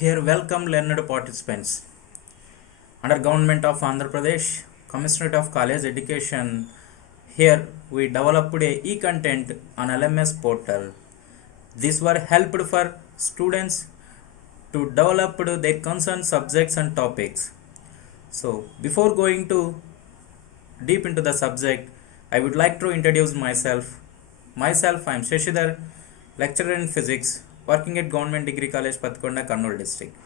Here, welcome learned participants. Under Government of Andhra Pradesh, Commissionerate of College Education, here we developed a e-content on LMS portal. These were helped for students to develop their concerned subjects and topics. So, before going to deep into the subject, I would like to introduce myself. Myself, I am Shashidhar, lecturer in physics, working at Government Degree College, Patkonda, Kannur district.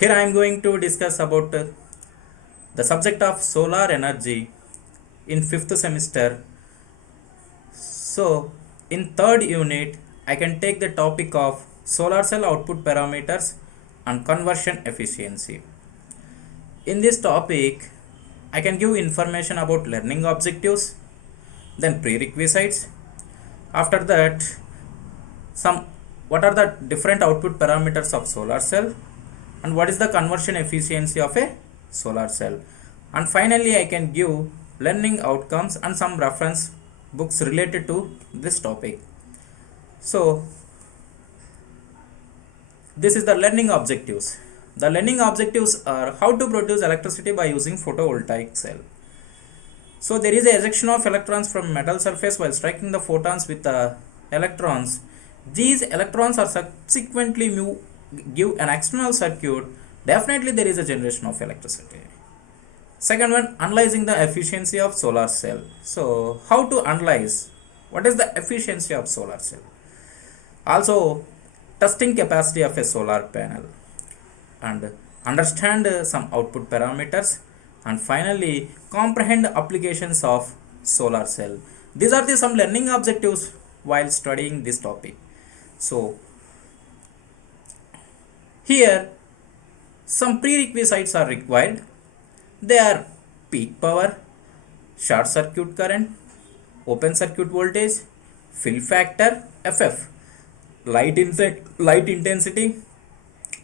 Here I am going to discuss about the subject of solar energy in 5th semester. So, in 3rd unit, I can take the topic of solar cell output parameters and conversion efficiency. In this topic, I can give information about learning objectives, then prerequisites. After that, what are the different output parameters of solar cell and what is the conversion efficiency of a solar cell. And finally, I can give learning outcomes and some reference books related to this topic. So, this is the learning objectives. The learning objectives are how to produce electricity by using photovoltaic cell. So, there is a ejection of electrons from metal surface while striking the photons with the electrons. These electrons are subsequently give an external circuit. Definitely there is a generation of electricity. Second one, analyzing the efficiency of solar cell. So, how to analyze? What is the efficiency of solar cell? Also, testing capacity of a solar panel and understand some output parameters, and finally comprehend applications of solar cell. These are some learning objectives while studying this topic. So, here some prerequisites are required. They are peak power, short circuit current, open circuit voltage, fill factor FF, light intensity,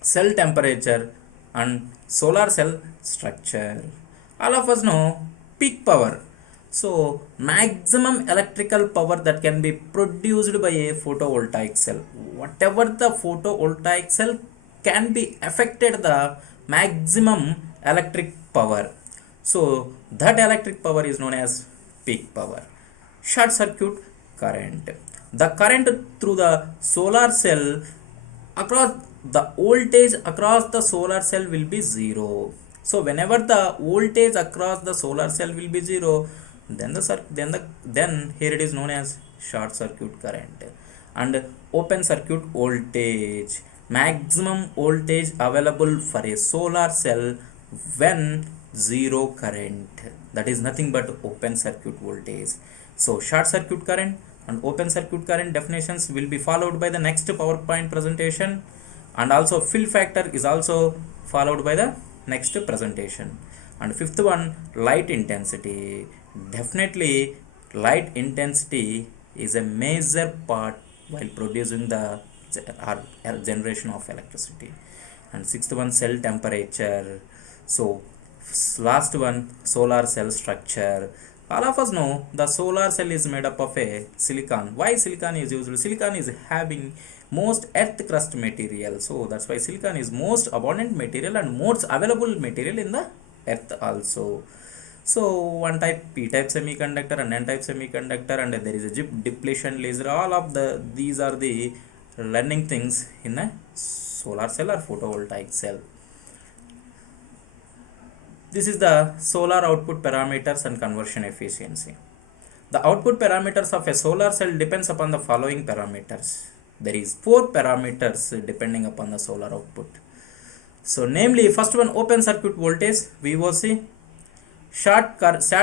cell temperature, and solar cell structure. All of us know peak power. So, maximum electrical power that can be produced by a photovoltaic cell. Whatever the photovoltaic cell can be affected the maximum electric power. So, that electric power is known as peak power. Short circuit current. The current through the solar cell across the voltage across the solar cell will be 0. So whenever the voltage across the solar cell will be 0, then here it is known as short circuit current. And open circuit voltage, maximum voltage available for a solar cell when 0 current, that is nothing but open circuit voltage. So short circuit current and open circuit current definitions will be followed by the next PowerPoint presentation, and also fill factor is also followed by the next presentation. And fifth one, light intensity. Definitely light intensity is a major part while producing the generation of electricity. And sixth one, cell temperature. So last one, solar cell structure. All of us know the solar cell is made up of a silicon. Why silicon is used? Silicon is having most earth crust material. So that's why silicon is most abundant material and most available material in the earth also. So one type p-type semiconductor and n-type semiconductor, and there is a depletion laser. All of these are the learning things in a solar cell or photovoltaic cell. This is the solar output parameters and conversion efficiency. The output parameters of a solar cell depends upon the following parameters. There is 4 parameters depending upon the solar output. So namely, first one, open circuit voltage VOC, short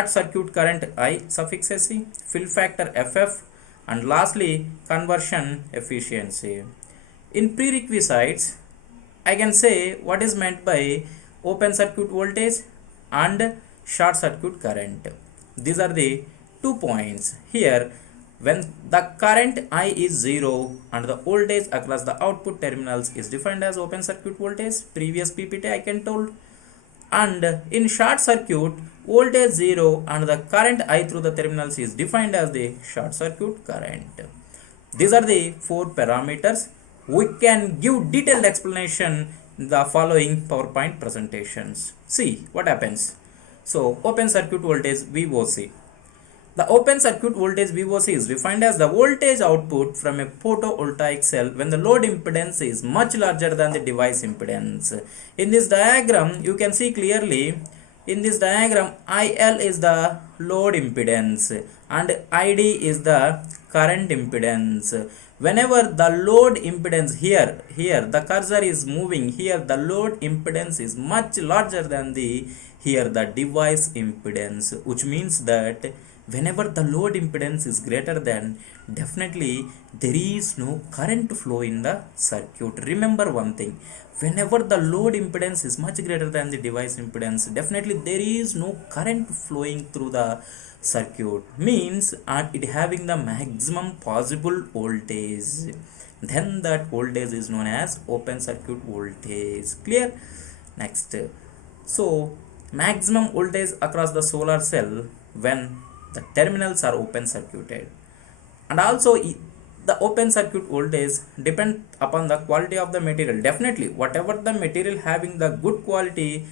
circuit current I suffix SC, fill factor FF, and lastly conversion efficiency. In prerequisites, I can say what is meant by open circuit voltage and short circuit current. These are the 2 points. Here, when the current I is 0 and the voltage across the output terminals is defined as open circuit voltage, previous PPT I can told. And in short circuit, voltage 0 and the current I through the terminals is defined as the short circuit current. These are the 4 parameters we can give detailed explanation in the following PowerPoint presentations. See what happens. So open circuit voltage VOC. The open circuit voltage VOC is defined as the voltage output from a photovoltaic cell when the load impedance is much larger than the device impedance. In this diagram, you can see clearly, in this diagram, IL is the load impedance and ID is the current impedance. Whenever the load impedance here the cursor is moving, here the load impedance is much larger than the device impedance, which means that whenever the load impedance is greater than, definitely there is no current flow in the circuit. Remember one thing, whenever the load impedance is much greater than the device impedance, definitely there is no current flowing through the circuit, means it having the maximum possible voltage, then that voltage is known as open circuit voltage. Clear? Next, so maximum voltage across the solar cell when the terminals are open circuited. And also the open circuit voltage depend upon the quality of the material. Definitely whatever the material having the good quality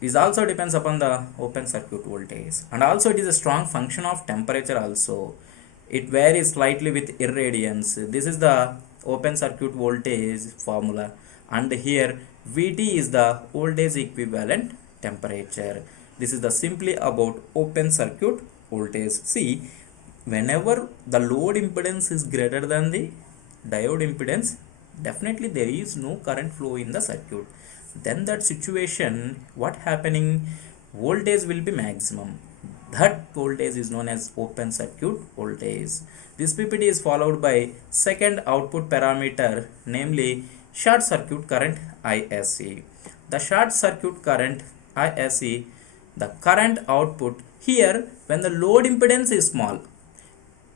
is also depends upon the open circuit voltage. And also it is a strong function of temperature also. It varies slightly with irradiance. This is the open circuit voltage formula, and here VT is the voltage equivalent temperature. This is the simply about open circuit voltage. See, whenever the load impedance is greater than the diode impedance, definitely there is no current flow in the circuit. Then that situation, what happening, voltage will be maximum. That voltage is known as open circuit voltage. This PPT is followed by second output parameter, namely short circuit current ISC. The short circuit current ISC, the current output here when the load impedance is small.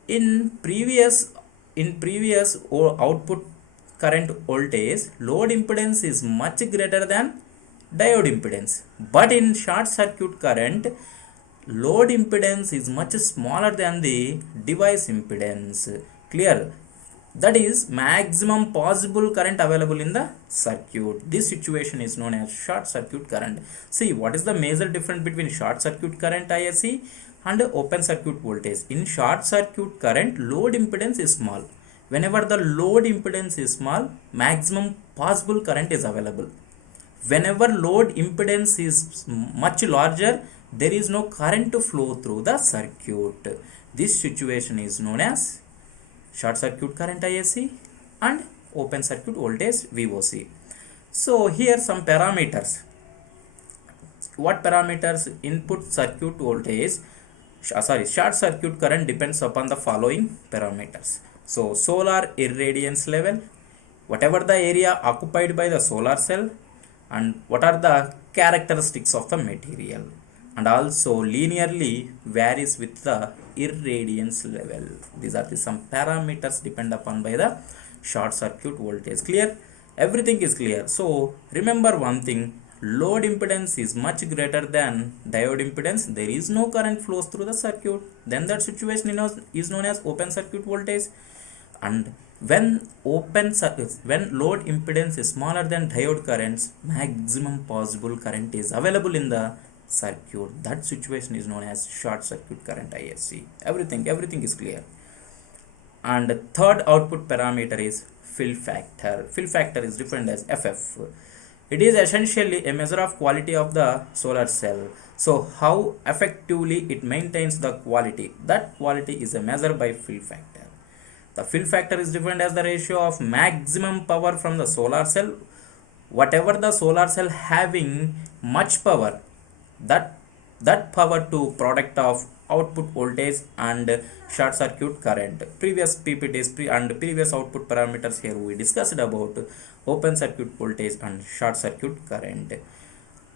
In previous output current voltage, load impedance is much greater than diode impedance, but in short circuit current, load impedance is much smaller than the device impedance. Clear? That is maximum possible current available in the circuit. This situation is known as short circuit current. See, what is the major difference between short circuit current ISC and open circuit voltage? In short circuit current, load impedance is small. Whenever the load impedance is small, maximum possible current is available. Whenever load impedance is much larger, there is no current to flow through the circuit. This situation is known as short circuit current ISC and open circuit voltage VOC. So here some parameters. What parameters? Input circuit voltage, short circuit current depends upon the following parameters. So solar irradiance level, whatever the area occupied by the solar cell, and what are the characteristics of the material, and also linearly varies with the irradiance level. These are some parameters depend upon by the short circuit voltage. Clear? Everything is clear. So remember one thing, load impedance is much greater than diode impedance, there is no current flows through the circuit, then that situation is known as open circuit voltage. And when load impedance is smaller than diode currents, maximum possible current is available in the circuit. That situation is known as short circuit current ISC. Everything is clear. And third output parameter is fill factor. Fill factor is defined as FF. It is essentially a measure of quality of the solar cell. So how effectively it maintains the quality, that quality is a measure by fill factor. The fill factor is defined as the ratio of maximum power from the solar cell. Whatever the solar cell having much power, that power to product of output voltage and short circuit current. Previous PPTs and previous output parameters, here we discussed about open circuit voltage and short circuit current.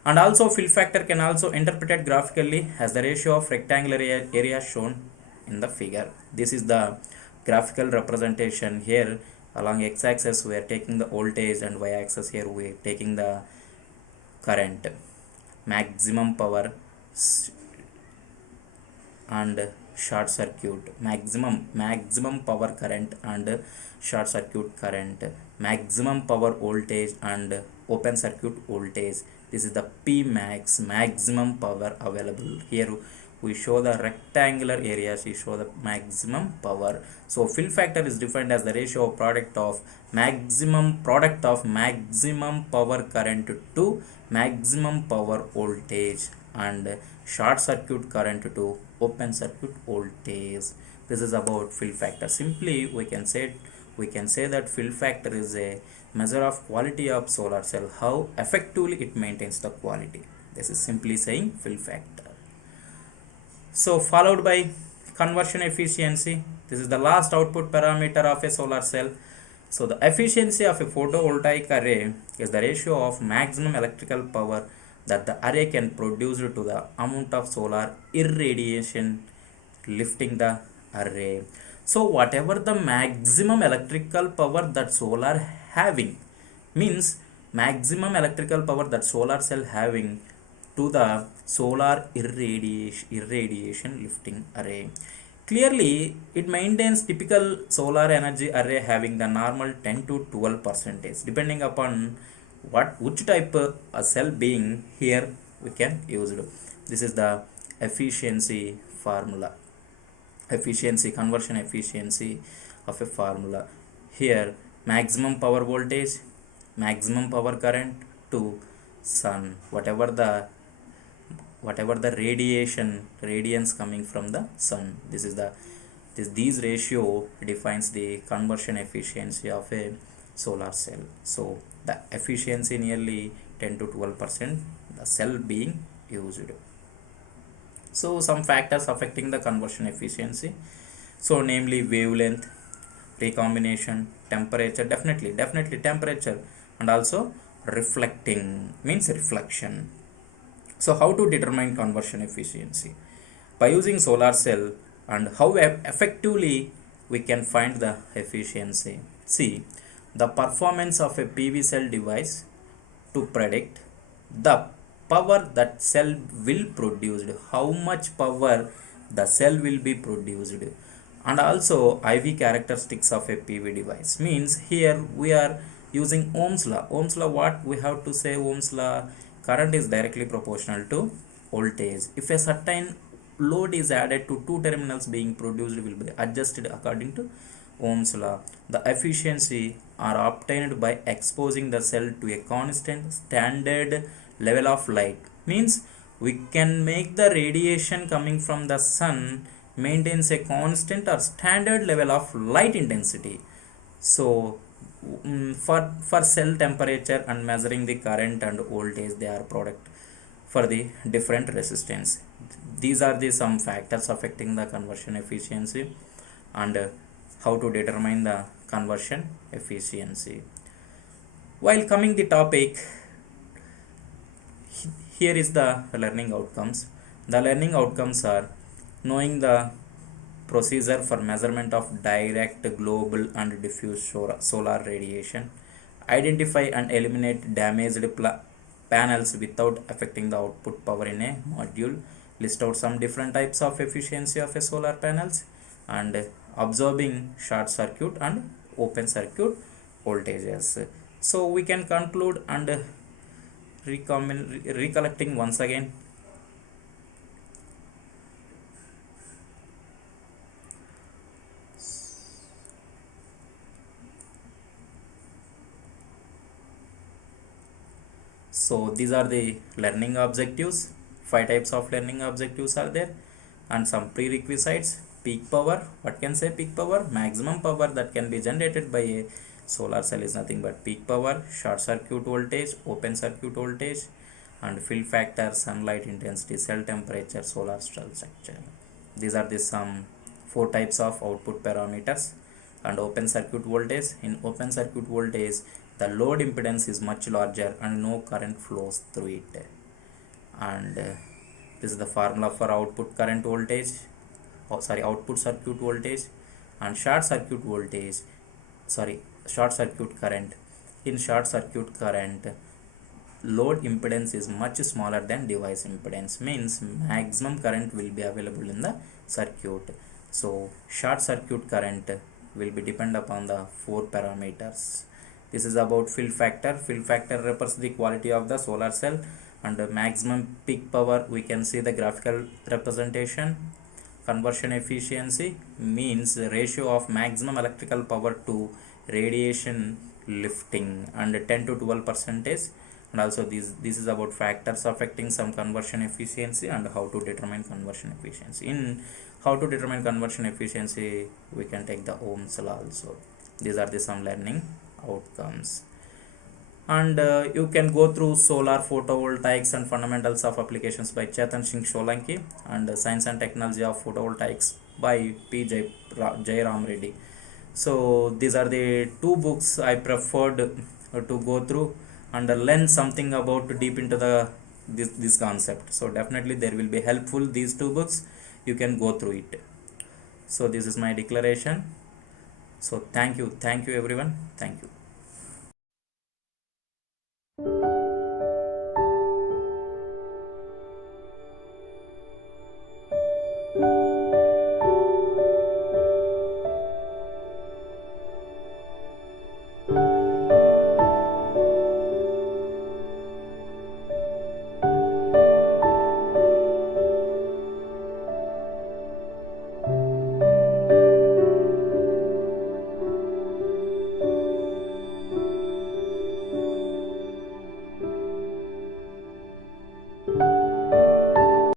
And also fill factor can also interpreted graphically as the ratio of rectangular area shown in the figure. This is the graphical representation. Here along x-axis we are taking the voltage, and y-axis here we are taking the current. Maximum power and short circuit, maximum power current and short circuit current, maximum power voltage and open circuit voltage. This is the P max, maximum power available. Here we show the rectangular areas, we show the maximum power. So fill factor is defined as the ratio of maximum power current to maximum power voltage and short circuit current to open circuit voltage. This is about fill factor. Simply we can say that fill factor is a measure of quality of solar cell, how effectively it maintains the quality. This is simply saying fill factor. So followed by conversion efficiency. This is the last output parameter of a solar cell. So the efficiency of a photovoltaic array is the ratio of maximum electrical power that the array can produce to the amount of solar irradiation lifting the array. So whatever the maximum electrical power that solar having, means maximum electrical power that solar cell having to the solar irradiation lifting array. Clearly, it maintains typical solar energy array having the normal 10 to 12 percentage, depending upon which type a cell being. Here we can use it. This is the efficiency formula, conversion efficiency of a formula. Here maximum power voltage, maximum power current to sun, whatever the radiance coming from the sun. These ratio defines the conversion efficiency of a solar cell. So the efficiency nearly 10 to 12%, the cell being used. So some factors affecting the conversion efficiency, so namely wavelength, recombination, temperature, definitely temperature, and also reflecting, means reflection. So how to determine conversion efficiency? By using solar cell, and how effectively we can find the efficiency. See, the performance of a PV cell device to predict the power that cell will produce, how much power the cell will be produced, and also IV characteristics of a PV device. Means here we are using Ohm's law. What we have to say? Ohm's law, current is directly proportional to voltage. If a certain load is added to two terminals, being produced will be adjusted according to Ohm's law. The efficiency are obtained by exposing the cell to a constant standard level of light. Means we can make the radiation coming from the sun maintains a constant or standard level of light intensity. So for cell temperature and measuring the current and voltage, they are product for the different resistance. These are the some factors affecting the conversion efficiency, and how to determine the conversion efficiency. While coming the topic, here is the learning outcomes. The learning outcomes are knowing the procedure for measurement of direct, global and diffuse solar radiation, identify and eliminate damaged panels without affecting the output power in a module, list out some different types of efficiency of a solar panels, and observing short circuit and open circuit voltages. So we can conclude and recollecting once again. So these are the learning objectives. 5 types of learning objectives are there, and some prerequisites. Peak power, what can say peak power? Maximum power that can be generated by a solar cell is nothing but peak power. Short circuit voltage, open circuit voltage, and fill factor, sunlight intensity, cell temperature, solar cell structure. These are the some 4 types of output parameters. And open circuit voltage, in open circuit voltage the load impedance is much larger and no current flows through it. And this is the formula for output current voltage, output circuit voltage, and short circuit current. In short circuit current, load impedance is much smaller than device impedance, means maximum current will be available in the circuit. So short circuit current will be depend upon the four parameters. This is about fill factor. Fill factor refers the quality of the solar cell, and the maximum peak power we can see the graphical representation. Conversion efficiency means the ratio of maximum electrical power to radiation lifting, and 10 to 12 percentage. And also this is about factors affecting some conversion efficiency and how to determine conversion efficiency. In how to determine conversion efficiency, we can take the Ohm's law also. These are the some learning outcomes. And you can go through solar photovoltaics and fundamentals of applications by Chetan Singh Solanki, and science and technology of photovoltaics by P. Jairam Reddy. So these are the two books I preferred to go through and learn something about deep into the this concept. So definitely there will be helpful, these two books, you can go through it. So this is my declaration. So thank you everyone, thank you.